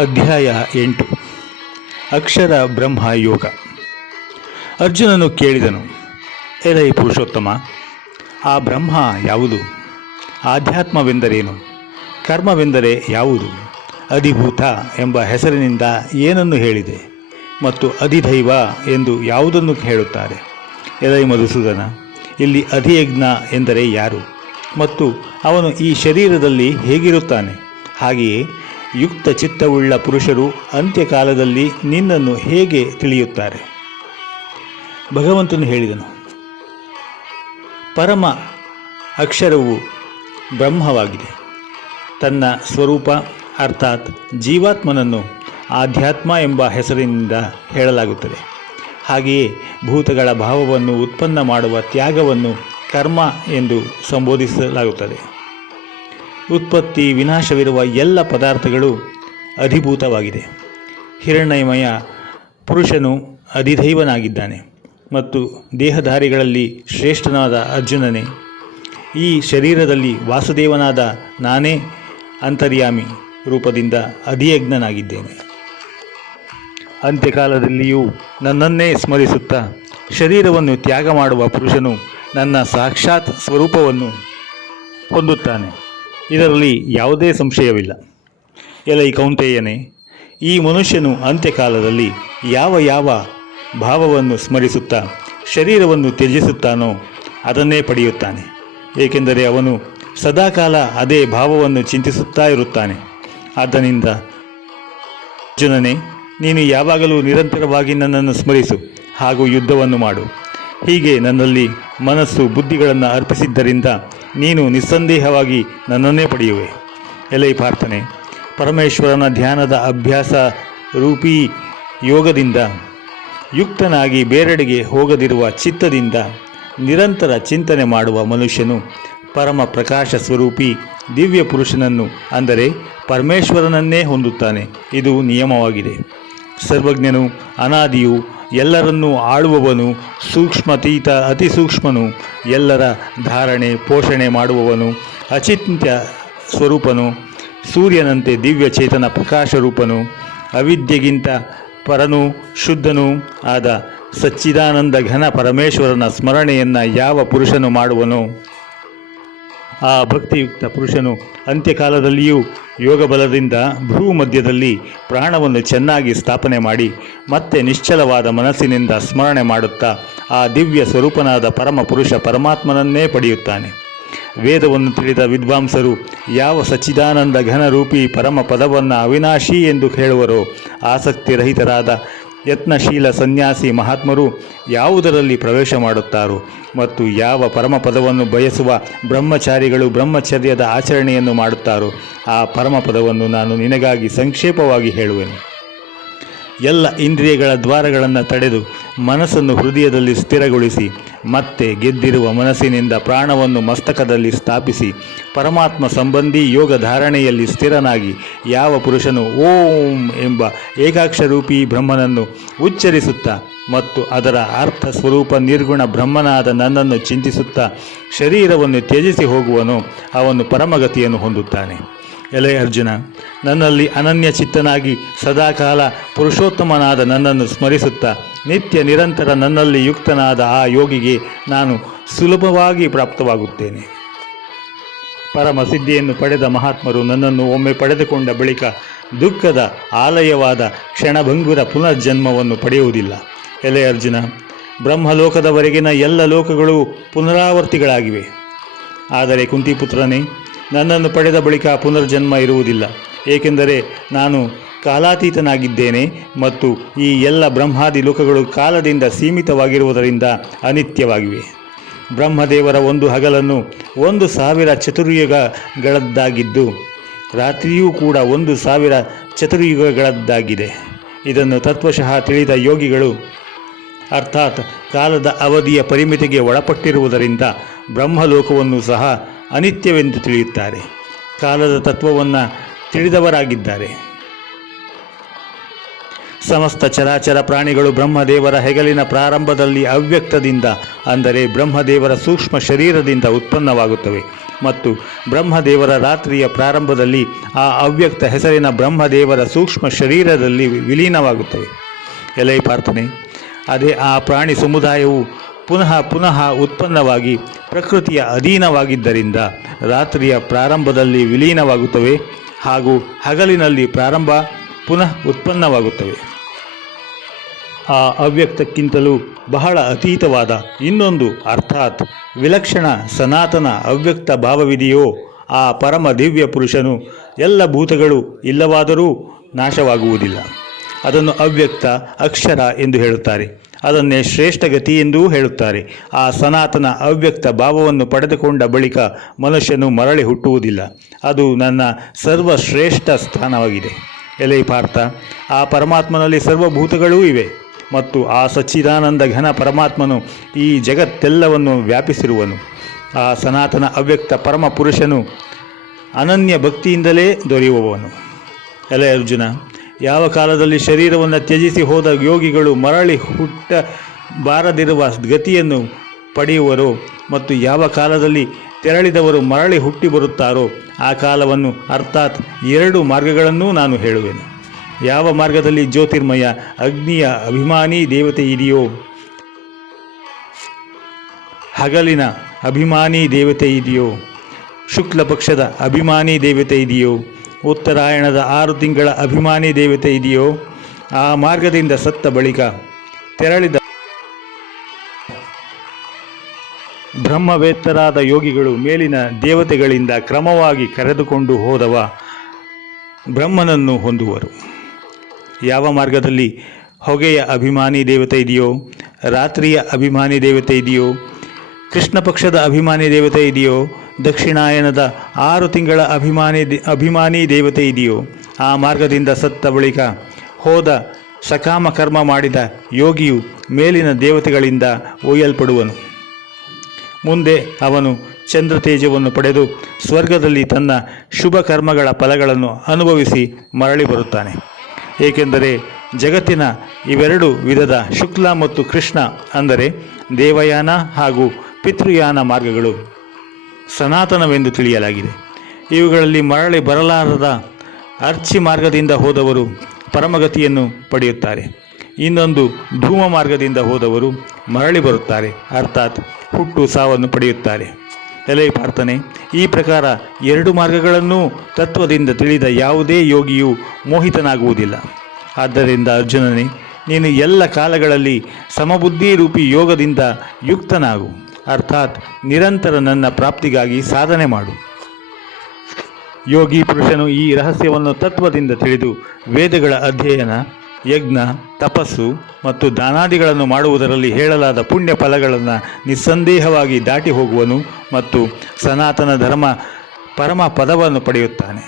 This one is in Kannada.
ಅಧ್ಯಾಯ 8 ಅಕ್ಷರ ಬ್ರಹ್ಮ ಯೋಗ. ಅರ್ಜುನನು ಕೇಳಿದನು, ಎಲೈ ಪುರುಷೋತ್ತಮ, ಆ ಬ್ರಹ್ಮ ಯಾವುದು? ಆಧ್ಯಾತ್ಮವೆಂದರೇನು? ಕರ್ಮವೆಂದರೆ ಯಾವುದು? ಅಧಿಭೂತ ಎಂಬ ಹೆಸರಿನಿಂದ ಏನನ್ನು ಹೇಳಿದೆ ಮತ್ತು ಅಧಿದೈವ ಎಂದು ಯಾವುದನ್ನು ಹೇಳುತ್ತಾರೆ? ಎಲೈ ಮಧುಸೂದನ, ಇಲ್ಲಿ ಅಧಿಯಜ್ಞ ಎಂದರೆ ಯಾರು ಮತ್ತು ಅವನು ಈ ಶರೀರದಲ್ಲಿ ಹೇಗಿರುತ್ತಾನೆ? ಹಾಗೆಯೇ ಯುಕ್ತ ಚಿತ್ತವುಳ್ಳ ಪುರುಷರು ಅಂತ್ಯಕಾಲದಲ್ಲಿ ನಿನ್ನನ್ನು ಹೇಗೆ ತಿಳಿಯುತ್ತಾರೆ? ಭಗವಂತನು ಹೇಳಿದನು, ಪರಮ ಅಕ್ಷರವು ಬ್ರಹ್ಮವಾಗಿದೆ. ತನ್ನ ಸ್ವರೂಪ ಅರ್ಥಾತ್ ಜೀವಾತ್ಮನನ್ನು ಆಧ್ಯಾತ್ಮ ಎಂಬ ಹೆಸರಿನಿಂದ ಹೇಳಲಾಗುತ್ತದೆ. ಹಾಗೆಯೇ ಭೂತಗಳ ಭಾವವನ್ನು ಉತ್ಪನ್ನ ಮಾಡುವ ತ್ಯಾಗವನ್ನು ಕರ್ಮ ಎಂದು ಸಂಬೋಧಿಸಲಾಗುತ್ತದೆ. ಉತ್ಪತ್ತಿ ವಿನಾಶವಿರುವ ಎಲ್ಲ ಪದಾರ್ಥಗಳು ಅಧಿಭೂತವಾಗಿದೆ. ಹಿರಣ್ಯಮಯ ಪುರುಷನು ಅಧಿದೈವನಾಗಿದ್ದಾನೆ ಮತ್ತು ದೇಹಧಾರಿಗಳಲ್ಲಿ ಶ್ರೇಷ್ಠನಾದ ಅರ್ಜುನನೇ, ಈ ಶರೀರದಲ್ಲಿ ವಾಸುದೇವನಾದ ನಾನೇ ಅಂತರ್ಯಾಮಿ ರೂಪದಿಂದ ಅಧಿಯಜ್ಞನಾಗಿದ್ದೇನೆ. ಅಂತ್ಯಕಾಲದಲ್ಲಿಯೂ ನನ್ನನ್ನೇ ಸ್ಮರಿಸುತ್ತಾ ಶರೀರವನ್ನು ತ್ಯಾಗ ಮಾಡುವ ಪುರುಷನು ನನ್ನ ಸಾಕ್ಷಾತ್ ಸ್ವರೂಪವನ್ನು ಹೊಂದುತ್ತಾನೆ. ಇದರಲ್ಲಿ ಯಾವುದೇ ಸಂಶಯವಿಲ್ಲ. ಎಲೈ ಕೌಂತೆಯನೇ, ಈ ಮನುಷ್ಯನು ಅಂತ್ಯಕಾಲದಲ್ಲಿ ಯಾವ ಭಾವವನ್ನು ಸ್ಮರಿಸುತ್ತಾ ಶರೀರವನ್ನು ತ್ಯಜಿಸುತ್ತಾನೋ ಅದನ್ನೇ ಪಡೆಯುತ್ತಾನೆ. ಏಕೆಂದರೆ ಅವನು ಸದಾಕಾಲ ಅದೇ ಭಾವವನ್ನು ಚಿಂತಿಸುತ್ತಾ ಇರುತ್ತಾನೆ. ಆದ್ದರಿಂದ ಅರ್ಜುನನೇ, ನೀನು ಯಾವಾಗಲೂ ನಿರಂತರವಾಗಿ ನನ್ನನ್ನು ಸ್ಮರಿಸು ಹಾಗೂ ಯುದ್ಧವನ್ನು ಮಾಡು. ಹೀಗೆ ನನ್ನಲ್ಲಿ ಮನಸ್ಸು ಬುದ್ಧಿಗಳನ್ನು ಅರ್ಪಿಸಿದ್ದರಿಂದ ನೀನು ನಿಸ್ಸಂದೇಹವಾಗಿ ನನ್ನನ್ನೇ ಪಡೆಯುವೆ. ಎಲೈ ಪಾರ್ಥನೆ, ಪರಮೇಶ್ವರನ ಧ್ಯಾನದ ಅಭ್ಯಾಸ ರೂಪಿ ಯೋಗದಿಂದ ಯುಕ್ತನಾಗಿ ಬೇರೆಡೆಗೆ ಹೋಗದಿರುವ ಚಿತ್ತದಿಂದ ನಿರಂತರ ಚಿಂತನೆ ಮಾಡುವ ಮನುಷ್ಯನು ಪರಮ ಪ್ರಕಾಶ ಸ್ವರೂಪಿ ದಿವ್ಯ ಪುರುಷನನ್ನು ಅಂದರೆ ಪರಮೇಶ್ವರನನ್ನೇ ಹೊಂದುತ್ತಾನೆ. ಇದು ನಿಯಮವಾಗಿದೆ. ಸರ್ವಜ್ಞನು, ಅನಾದಿಯು, ಎಲ್ಲರನ್ನೂ ಆಳುವವನು, ಸೂಕ್ಷ್ಮತೀತ ಅತಿ ಸೂಕ್ಷ್ಮನು, ಎಲ್ಲರ ಧಾರಣೆ ಪೋಷಣೆ ಮಾಡುವವನು, ಅಚಿಂತ್ಯ ಸ್ವರೂಪನು, ಸೂರ್ಯನಂತೆ ದಿವ್ಯ ಚೇತನ ಪ್ರಕಾಶರೂಪನು, ಅವಿದ್ಯೆಗಿಂತ ಪರನೂ ಶುದ್ಧನೂ ಆದ ಸಚ್ಚಿದಾನಂದ ಘನ ಪರಮೇಶ್ವರನ ಸ್ಮರಣೆಯನ್ನು ಯಾವ ಪುರುಷನು ಮಾಡುವನೋ ಆ ಭಕ್ತಿಯುಕ್ತ ಪುರುಷನು ಅಂತ್ಯಕಾಲದಲ್ಲಿಯೂ ಯೋಗಬಲದಿಂದ ಭ್ರೂ ಮಧ್ಯದಲ್ಲಿ ಪ್ರಾಣವನ್ನು ಚೆನ್ನಾಗಿ ಸ್ಥಾಪನೆ ಮಾಡಿ ಮತ್ತೆ ನಿಶ್ಚಲವಾದ ಮನಸ್ಸಿನಿಂದ ಸ್ಮರಣೆ ಮಾಡುತ್ತಾ ಆ ದಿವ್ಯ ಸ್ವರೂಪನಾದ ಪರಮ ಪುರುಷ ಪರಮಾತ್ಮನನ್ನೇ ಪಡೆಯುತ್ತಾನೆ. ವೇದವನ್ನು ತಿಳಿದ ವಿದ್ವಾಂಸರು ಯಾವ ಸಚ್ಚಿದಾನಂದ ಘನರೂಪಿ ಪರಮ ಪದವನ್ನು ಅವಿನಾಶಿ ಎಂದು ಹೇಳುವರೋ, ಆಸಕ್ತಿರಹಿತರಾದ ಯತ್ನಶೀಲ ಸನ್ಯಾಸಿ ಮಹಾತ್ಮರು ಯಾವುದರಲ್ಲಿ ಪ್ರವೇಶ ಮಾಡುತ್ತಾರೋ ಮತ್ತು ಯಾವ ಪರಮಪದವನ್ನು ಬಯಸುವ ಬ್ರಹ್ಮಚಾರಿಗಳು ಬ್ರಹ್ಮಚರ್ಯದ ಆಚರಣೆಯನ್ನು ಮಾಡುತ್ತಾರೋ ಆ ಪರಮಪದವನ್ನು ನಾನು ನಿನಗಾಗಿ ಸಂಕ್ಷೇಪವಾಗಿ ಹೇಳುವೆನು. ಎಲ್ಲ ಇಂದ್ರಿಯಗಳ ದ್ವಾರಗಳನ್ನು ತಡೆದು ಮನಸ್ಸನ್ನು ಹೃದಯದಲ್ಲಿ ಸ್ಥಿರಗೊಳಿಸಿ ಮತ್ತೆ ಗೆದ್ದಿರುವ ಮನಸ್ಸಿನಿಂದ ಪ್ರಾಣವನ್ನು ಮಸ್ತಕದಲ್ಲಿ ಸ್ಥಾಪಿಸಿ ಪರಮಾತ್ಮ ಸಂಬಂಧಿ ಯೋಗ ಧಾರಣೆಯಲ್ಲಿ ಸ್ಥಿರನಾಗಿ ಯಾವ ಪುರುಷನು ಓಂ ಎಂಬ ಏಕಾಕ್ಷರೂಪಿ ಬ್ರಹ್ಮನನ್ನು ಉಚ್ಚರಿಸುತ್ತಾ ಮತ್ತು ಅದರ ಅರ್ಥ ಸ್ವರೂಪ ನಿರ್ಗುಣ ಬ್ರಹ್ಮನಾದ ನನ್ನನ್ನು ಚಿಂತಿಸುತ್ತಾ ಶರೀರವನ್ನು ತ್ಯಜಿಸಿ ಹೋಗುವನೋ ಅವನು ಪರಮಗತಿಯನ್ನು ಹೊಂದುತ್ತಾನೆ. ಎಲೆ ಅರ್ಜುನ, ನನ್ನಲ್ಲಿ ಅನನ್ಯ ಚಿತ್ತನಾಗಿ ಸದಾಕಾಲ ಪುರುಷೋತ್ತಮನಾದ ನನ್ನನ್ನು ಸ್ಮರಿಸುತ್ತಾ ನಿತ್ಯ ನಿರಂತರ ನನ್ನಲ್ಲಿ ಯುಕ್ತನಾದ ಆ ಯೋಗಿಗೆ ನಾನು ಸುಲಭವಾಗಿ ಪ್ರಾಪ್ತವಾಗುತ್ತೇನೆ. ಪರಮ ಸಿದ್ಧಿಯನ್ನು ಪಡೆದ ಮಹಾತ್ಮರು ನನ್ನನ್ನು ಒಮ್ಮೆ ಪಡೆದುಕೊಂಡ ಬಳಿಕ ದುಃಖದ ಆಲಯವಾದ ಕ್ಷಣಭಂಗುರ ಪುನರ್ಜನ್ಮವನ್ನು ಪಡೆಯುವುದಿಲ್ಲ. ಎಲೆ ಅರ್ಜುನ, ಬ್ರಹ್ಮಲೋಕದವರೆಗಿನ ಎಲ್ಲ ಲೋಕಗಳು ಪುನರಾವರ್ತಿಗಳಾಗಿವೆ. ಆದರೆ ಕುಂತಿಪುತ್ರನೇ, ನನ್ನನ್ನು ಪಡೆದ ಬಳಿಕ ಪುನರ್ಜನ್ಮ ಇರುವುದಿಲ್ಲ. ಏಕೆಂದರೆ ನಾನು ಕಾಲಾತೀತನಾಗಿದ್ದೇನೆ ಮತ್ತು ಈ ಎಲ್ಲ ಬ್ರಹ್ಮಾದಿ ಲೋಕಗಳು ಕಾಲದಿಂದ ಸೀಮಿತವಾಗಿರುವುದರಿಂದ ಅನಿತ್ಯವಾಗಿವೆ. ಬ್ರಹ್ಮದೇವರ ಒಂದು ಹಗಲನ್ನು 1,000 ಚತುರ್ಯುಗಗಳದ್ದಾಗಿದ್ದು ರಾತ್ರಿಯೂ ಕೂಡ 1,000 ಚತುರ್ಯುಗಗಳದ್ದಾಗಿದೆ. ಇದನ್ನು ತತ್ವಶಃ ತಿಳಿದ ಯೋಗಿಗಳು ಅರ್ಥಾತ್ ಕಾಲದ ಅವಧಿಯ ಪರಿಮಿತಿಗೆ ಒಳಪಟ್ಟಿರುವುದರಿಂದ ಬ್ರಹ್ಮಲೋಕವನ್ನು ಸಹ ಅನಿತ್ಯವೆಂದು ತಿಳಿಯುತ್ತಾರೆ. ಕಾಲದ ತತ್ವವನ್ನು ತಿಳಿದವರಾಗಿದ್ದಾರೆ. ಸಮಸ್ತ ಚರಾಚರ ಪ್ರಾಣಿಗಳು ಬ್ರಹ್ಮದೇವರ ಹೆಗಲಿನ ಪ್ರಾರಂಭದಲ್ಲಿ ಅವ್ಯಕ್ತದಿಂದ ಅಂದರೆ ಬ್ರಹ್ಮದೇವರ ಸೂಕ್ಷ್ಮ ಶರೀರದಿಂದ ಉತ್ಪನ್ನವಾಗುತ್ತವೆ ಮತ್ತು ಬ್ರಹ್ಮದೇವರ ರಾತ್ರಿಯ ಪ್ರಾರಂಭದಲ್ಲಿ ಆ ಅವ್ಯಕ್ತ ಹೆಸರಿನ ಬ್ರಹ್ಮದೇವರ ಸೂಕ್ಷ್ಮ ಶರೀರದಲ್ಲಿ ವಿಲೀನವಾಗುತ್ತವೆ. ಎಲೈ ಪಾರ್ಥನೆ, ಅದೇ ಆ ಪ್ರಾಣಿ ಸಮುದಾಯವು ಪುನಃ ಪುನಃ ಉತ್ಪನ್ನವಾಗಿ ಪ್ರಕೃತಿಯ ಅಧೀನವಾಗಿದ್ದರಿಂದ ರಾತ್ರಿಯ ಪ್ರಾರಂಭದಲ್ಲಿ ವಿಲೀನವಾಗುತ್ತವೆ ಹಾಗೂ ಹಗಲಿನಲ್ಲಿ ಪ್ರಾರಂಭ ಪುನಃ ಉತ್ಪನ್ನವಾಗುತ್ತವೆ. ಆ ಅವ್ಯಕ್ತಕ್ಕಿಂತಲೂ ಬಹಳ ಅತೀತವಾದ ಇನ್ನೊಂದು ಅರ್ಥಾತ್ ವಿಲಕ್ಷಣ ಸನಾತನ ಅವ್ಯಕ್ತ ಭಾವವಿದೆಯೋ ಆ ಪರಮ ದಿವ್ಯ ಪುರುಷನು ಎಲ್ಲ ಭೂತಗಳು ಇಲ್ಲವಾದರೂ ನಾಶವಾಗುವುದಿಲ್ಲ. ಅದನ್ನು ಅವ್ಯಕ್ತ ಅಕ್ಷರ ಎಂದು ಹೇಳುತ್ತಾರೆ. ಅದನ್ನೇ ಶ್ರೇಷ್ಠ ಗತಿ ಎಂದೂ ಹೇಳುತ್ತಾರೆ. ಆ ಸನಾತನ ಅವ್ಯಕ್ತ ಭಾವವನ್ನು ಪಡೆದುಕೊಂಡ ಬಳಿಕ ಮನುಷ್ಯನು ಮರಳಿ ಹುಟ್ಟುವುದಿಲ್ಲ. ಅದು ನನ್ನ ಸರ್ವಶ್ರೇಷ್ಠ ಸ್ಥಾನವಾಗಿದೆ. ಎಲೈ ಪಾರ್ಥ, ಆ ಪರಮಾತ್ಮನಲ್ಲಿ ಸರ್ವಭೂತಗಳೂ ಇವೆ ಮತ್ತು ಆ ಸಚ್ಚಿದಾನಂದ ಘನ ಪರಮಾತ್ಮನು ಈ ಜಗತ್ತೆಲ್ಲವನ್ನು ವ್ಯಾಪಿಸಿರುವನು. ಆ ಸನಾತನ ಅವ್ಯಕ್ತ ಪರಮ ಪುರುಷನು ಅನನ್ಯ ಭಕ್ತಿಯಿಂದಲೇ ದೊರೆಯುವವನು. ಎಲೆ ಅರ್ಜುನ, ಯಾವ ಕಾಲದಲ್ಲಿ ಶರೀರವನ್ನು ತ್ಯಜಿಸಿ ಹೋದ ಯೋಗಿಗಳು ಮರಳಿ ಹುಟ್ಟಬಾರದಿರುವ ಗತಿಯನ್ನು ಪಡೆಯುವರೋ ಮತ್ತು ಯಾವ ಕಾಲದಲ್ಲಿ ತೆರಳಿದವರು ಮರಳಿ ಹುಟ್ಟಿ ಬರುತ್ತಾರೋ ಆ ಕಾಲವನ್ನು ಅರ್ಥಾತ್ 2 ಮಾರ್ಗಗಳನ್ನೂ ನಾನು ಹೇಳುವೆನು. ಯಾವ ಮಾರ್ಗದಲ್ಲಿ ಜ್ಯೋತಿರ್ಮಯ ಅಗ್ನಿಯ ಅಭಿಮಾನಿ ದೇವತೆ ಇದೆಯೋ, ಹಗಲಿನ ಅಭಿಮಾನಿ ದೇವತೆ ಇದೆಯೋ, ಶುಕ್ಲ ಪಕ್ಷದ ಅಭಿಮಾನಿ ದೇವತೆ ಇದೆಯೋ, ಉತ್ತರಾಯಣದ 6 ತಿಂಗಳ ಅಭಿಮಾನಿ ದೇವತೆ ಇದೆಯೋ, ಆ ಮಾರ್ಗದಿಂದ ಸತ್ತ ಬಳಿಕ ತೆರಳಿದ ಬ್ರಹ್ಮವೇತ್ತರಾದ ಯೋಗಿಗಳು ಮೇಲಿನ ದೇವತೆಗಳಿಂದ ಕ್ರಮವಾಗಿ ಕರೆದುಕೊಂಡು ಹೋದವ ಬ್ರಹ್ಮನನ್ನು ಹೊಂದುವರು. ಯಾವ ಮಾರ್ಗದಲ್ಲಿ ಹೊಗೆಯ ಅಭಿಮಾನಿ ದೇವತೆ ಇದೆಯೋ, ರಾತ್ರಿಯ ಅಭಿಮಾನಿ ದೇವತೆ ಇದೆಯೋ, ಕೃಷ್ಣ ಪಕ್ಷದ ಅಭಿಮಾನಿ ದೇವತೆ ಇದೆಯೋ, ದಕ್ಷಿಣಾಯನದ 6 ತಿಂಗಳ ಅಭಿಮಾನಿ ದೇವತೆ ಇದೆಯೋ, ಆ ಮಾರ್ಗದಿಂದ ಸತ್ತ ಬಳಿಕ ಹೋದ ಸಕಾಮ ಕರ್ಮ ಮಾಡಿದ ಯೋಗಿಯು ಮೇಲಿನ ದೇವತೆಗಳಿಂದ ಒಯ್ಯಲ್ಪಡುವನು. ಮುಂದೆ ಅವನು ಚಂದ್ರ ತೇಜವನ್ನು ಪಡೆದು ಸ್ವರ್ಗದಲ್ಲಿ ತನ್ನ ಶುಭ ಕರ್ಮಗಳ ಫಲಗಳನ್ನು ಅನುಭವಿಸಿ ಮರಳಿ ಬರುತ್ತಾನೆ. ಏಕೆಂದರೆ ಜಗತ್ತಿನ ಇವೆರಡು ವಿಧದ ಶುಕ್ಲ ಮತ್ತು ಕೃಷ್ಣ ಅಂದರೆ ದೇವಯಾನ ಹಾಗೂ ಪಿತೃಯಾನ ಮಾರ್ಗಗಳು ಸನಾತನವೆಂದು ತಿಳಿಯಲಾಗಿದೆ. ಇವುಗಳಲ್ಲಿ ಮರಳಿ ಬರಲಾರದ ಅರ್ಚಿ ಮಾರ್ಗದಿಂದ ಹೋದವರು ಪರಮಗತಿಯನ್ನು ಪಡೆಯುತ್ತಾರೆ. ಇನ್ನೊಂದು ಧೂಮ ಮಾರ್ಗದಿಂದ ಹೋದವರು ಮರಳಿ ಬರುತ್ತಾರೆ, ಅರ್ಥಾತ್ ಹುಟ್ಟು ಸಾವನ್ನು ಪಡೆಯುತ್ತಾರೆ. ಎಲೈ ಪಾರ್ಥನೆ, ಈ ಪ್ರಕಾರ 2 ಮಾರ್ಗಗಳನ್ನೂ ತತ್ವದಿಂದ ತಿಳಿದ ಯಾವುದೇ ಯೋಗಿಯೂ ಮೋಹಿತನಾಗುವುದಿಲ್ಲ. ಆದ್ದರಿಂದ ಅರ್ಜುನನೇ, ನೀನು ಎಲ್ಲ ಕಾಲಗಳಲ್ಲಿ ಸಮಬುದ್ಧಿ ರೂಪಿ ಯೋಗದಿಂದ ಯುಕ್ತನಾಗು, ಅರ್ಥಾತ್ ನಿರಂತರ ನನ್ನ ಪ್ರಾಪ್ತಿಗಾಗಿ ಸಾಧನೆ ಮಾಡು. ಯೋಗಿ ಪುರುಷನು ಈ ರಹಸ್ಯವನ್ನು ತತ್ವದಿಂದ ತಿಳಿದು ವೇದಗಳ ಅಧ್ಯಯನ, ಯಜ್ಞ, ತಪಸ್ಸು ಮತ್ತು ದಾನಾದಿಗಳನ್ನು ಮಾಡುವುದರಲ್ಲಿ ಹೇಳಲಾದ ಪುಣ್ಯ ಫಲಗಳನ್ನು ನಿಸ್ಸಂದೇಹವಾಗಿ ದಾಟಿ ಹೋಗುವನು ಮತ್ತು ಸನಾತನ ಧರ್ಮ ಪರಮ ಪದವನ್ನು ಪಡೆಯುತ್ತಾನೆ.